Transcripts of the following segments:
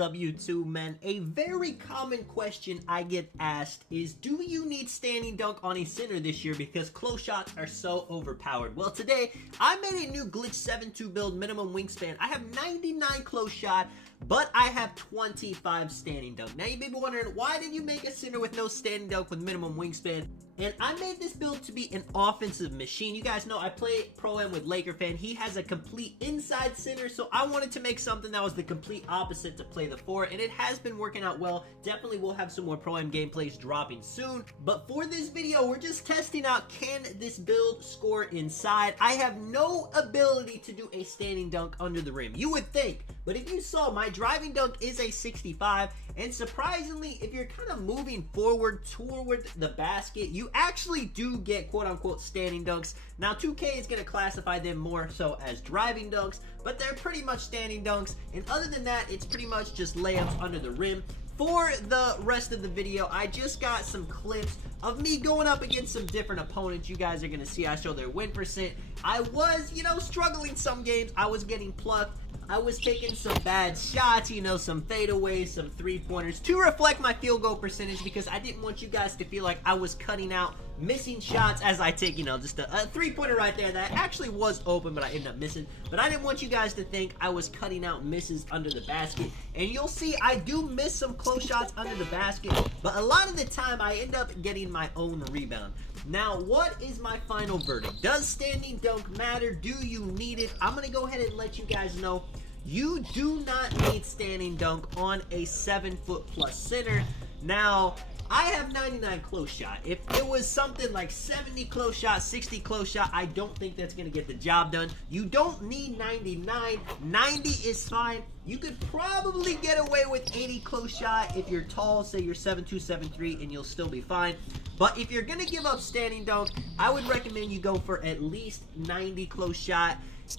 up, YouTube, man? A very common question I get asked is, do you need standing dunk on a center this year because close shots are so overpowered? Well, today, I made a new Glitch 7-2 build minimum wingspan. I have 99 close shot, but I have 25 standing dunk. Now, you may be wondering, why did you make a center with no standing dunk with minimum wingspan? And I made this build to be an offensive machine. You guys know I play Pro-Am with Laker Fan. He has a complete inside center, so I wanted to make something that was the complete opposite to play the 4, and it has been working out well. Definitely will have some more Pro-Am gameplays dropping soon. But for this video, we're just testing out, can this build score inside? I have no ability to do a standing dunk under the rim. You would think, but if you saw, my driving dunk is a 65, and surprisingly, if you're kind of moving forward toward the basket, you actually do get quote-unquote standing dunks. Now, 2K is going to classify them more so as driving dunks, but they're pretty much standing dunks, and other than that, it's pretty much just layups under the rim. For the rest of the video, I just got some clips of me going up against some different opponents. You guys are going to see I show their win percent. I was, struggling some games. I was getting plucked. I was taking some bad shots, some fadeaways, some three-pointers to reflect my field goal percentage, because I didn't want you guys to feel like I was cutting out missing shots as I take, just a three-pointer right there that actually was open, but I ended up missing. But I didn't want you guys to think I was cutting out misses under the basket. And you'll see I do miss some close shots under the basket, but a lot of the time I end up getting my own rebound. Now, what is my final verdict? Does standing dunk matter? Do you need it? I'm going to go ahead and let you guys know. You do not need standing dunk on a 7-foot-plus center. Now, I have 99 close shot. If it was something like 70 close shot, 60 close shot, I don't think that's going to get the job done. You don't need 99. 90 is fine. You could probably get away with 80 close shot if you're tall, say you're 7'2", 7'3", and you'll still be fine. But if you're going to give up standing dunk, I would recommend you go for at least 90 close shot.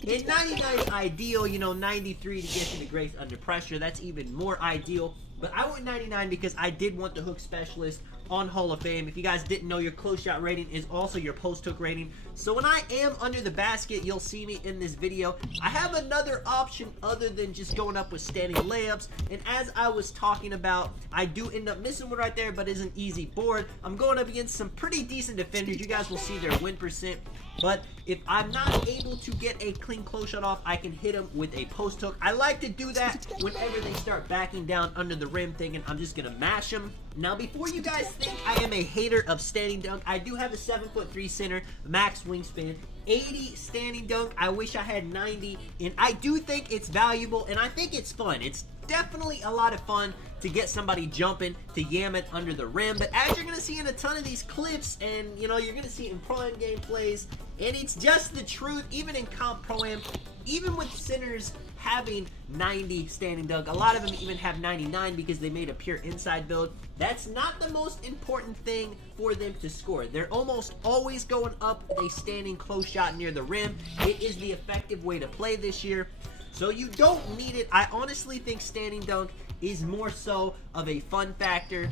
And 99 is ideal, 93 to get you to grace under pressure. That's even more ideal. But I went 99 because I did want the hook specialist on Hall of Fame. If you guys didn't know, your close shot rating is also your post hook rating. So when I am under the basket, you'll see me in this video. I have another option other than just going up with standing layups. And as I was talking about, I do end up missing one right there, but it's an easy board. I'm going up against some pretty decent defenders. You guys will see their win percent. But if I'm not able to get a clean close shot off, I can hit them with a post hook. I like to do that whenever they start backing down under the rim, thinking I'm just going to mash them. Now, before you guys think I am a hater of standing dunk, I do have a 7'3" center, max wingspan, 80 standing dunk. I wish I had 90, and I do think it's valuable, and I think it's fun. It's definitely a lot of fun to get somebody jumping, to yam it under the rim. But as you're going to see in a ton of these clips, and you're going to see it in Pro-Am gameplays, and it's just the truth, even in Comp Pro-Am, even with centers having 90 standing dunk, a lot of them even have 99 because they made a pure inside build. That's not the most important thing for them to score. They're almost always going up with a standing close shot near the rim. It is the effective way to play this year. So you don't need it. I honestly think standing dunk is more so of a fun factor,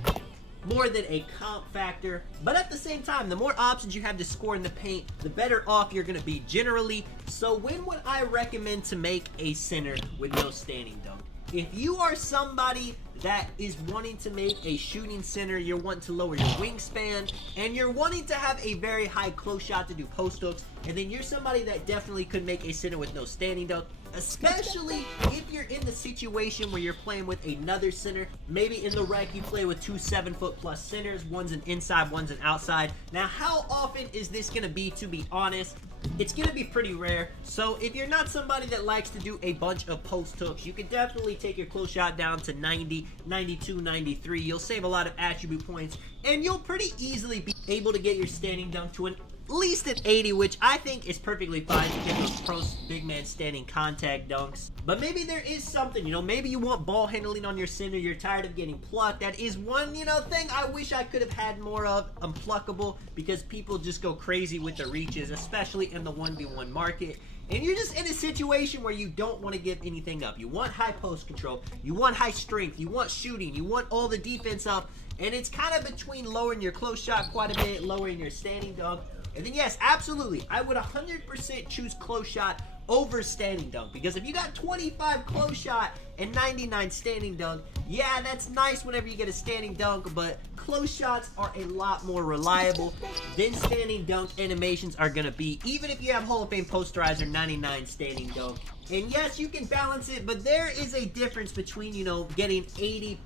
more than a comp factor. But at the same time, the more options you have to score in the paint, the better off you're going to be generally. So when would I recommend to make a center with no standing dunk? If you are somebody that is wanting to make a shooting center, you're wanting to lower your wingspan, and you're wanting to have a very high close shot to do post hooks, and then you're somebody that definitely could make a center with no standing dunk, especially if you're in the situation where you're playing with another center. Maybe in the rec you play with two 7-foot-plus centers, one's an inside, one's an outside. Now, how often is this going to be? To be honest, it's going to be pretty rare. So if you're not somebody that likes to do a bunch of post hooks, you can definitely take your close shot down to 90, 92, 93. You'll save a lot of attribute points, and you'll pretty easily be able to get your standing dunk to at least an 80, which I think is perfectly fine to get those pro big man standing contact dunks. But maybe there is something, maybe you want ball handling on your center, you're tired of getting plucked. That is one, thing I wish I could have had more of, unpluckable, because people just go crazy with the reaches, especially in the 1v1 market. And you're just in a situation where you don't want to give anything up. You want high post control, you want high strength, you want shooting, you want all the defense up, and it's kind of between lowering your close shot quite a bit, lowering your standing dunk. And then yes, absolutely, I would 100% choose close shot over standing dunk. Because if you got 25 close shot and 99 standing dunk, yeah, that's nice whenever you get a standing dunk, but close shots are a lot more reliable than standing dunk animations are gonna be, even if you have Hall of Fame posterizer 99 standing dunk. And yes, you can balance it, but there is a difference between, you know, getting 80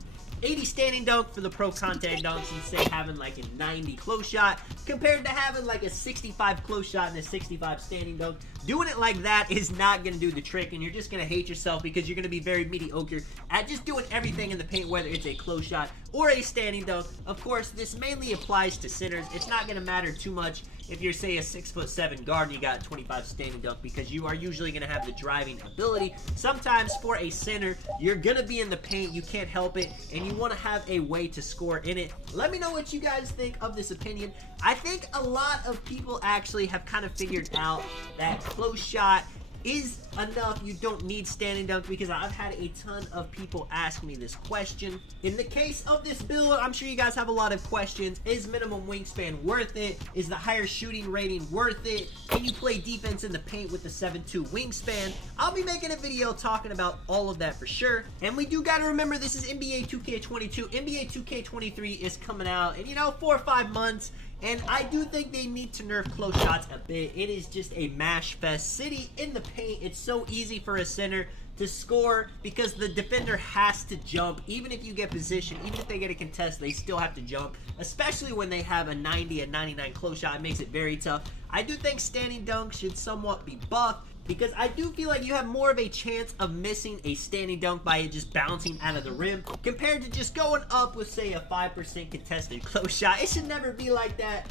standing dunk for the pro contact dunks and say having like a 90 close shot compared to having like a 65 close shot and a 65 standing dunk. Doing it like that is not going to do the trick, and you're just going to hate yourself because you're going to be very mediocre at just doing everything in the paint, whether it's a close shot or a standing dunk. Of course, this mainly applies to centers. It's not going to matter too much if you're, say, a 6'7" guard and you got 25 standing dunk, because you are usually going to have the driving ability. Sometimes for a center, you're going to be in the paint, you can't help it, and you want to have a way to score in it. Let me know what you guys think of this opinion. I think a lot of people actually have kind of figured out that close shot is enough. You don't need standing dunk, because I've had a ton of people ask me this question. In the case of this build, I'm sure you guys have a lot of questions. Is minimum wingspan worth it? Is the higher shooting rating worth it? Can you play defense in the paint with the 7'2" wingspan? I'll be making a video talking about all of that for sure. And we do gotta remember, this is NBA 2K22. NBA 2K23 is coming out in, you know, 4 or 5 months. And I do think they need to nerf close shots a bit. It is just a mash fest. City in the paint, it's so easy for a center to score because the defender has to jump. Even if you get position, even if they get a contest, they still have to jump. Especially when they have a 90 and 99 close shot, it makes it very tough. I do think standing dunk should somewhat be buffed, because I do feel like you have more of a chance of missing a standing dunk by it just bouncing out of the rim compared to just going up with, say, a 5% contested close shot. It should never be like that.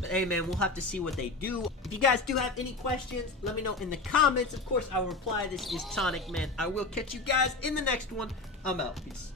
But hey, man, we'll have to see what they do. If you guys do have any questions, let me know in the comments. Of course, I'll reply. This is Tonic Man. I will catch you guys in the next one. I'm out. Peace.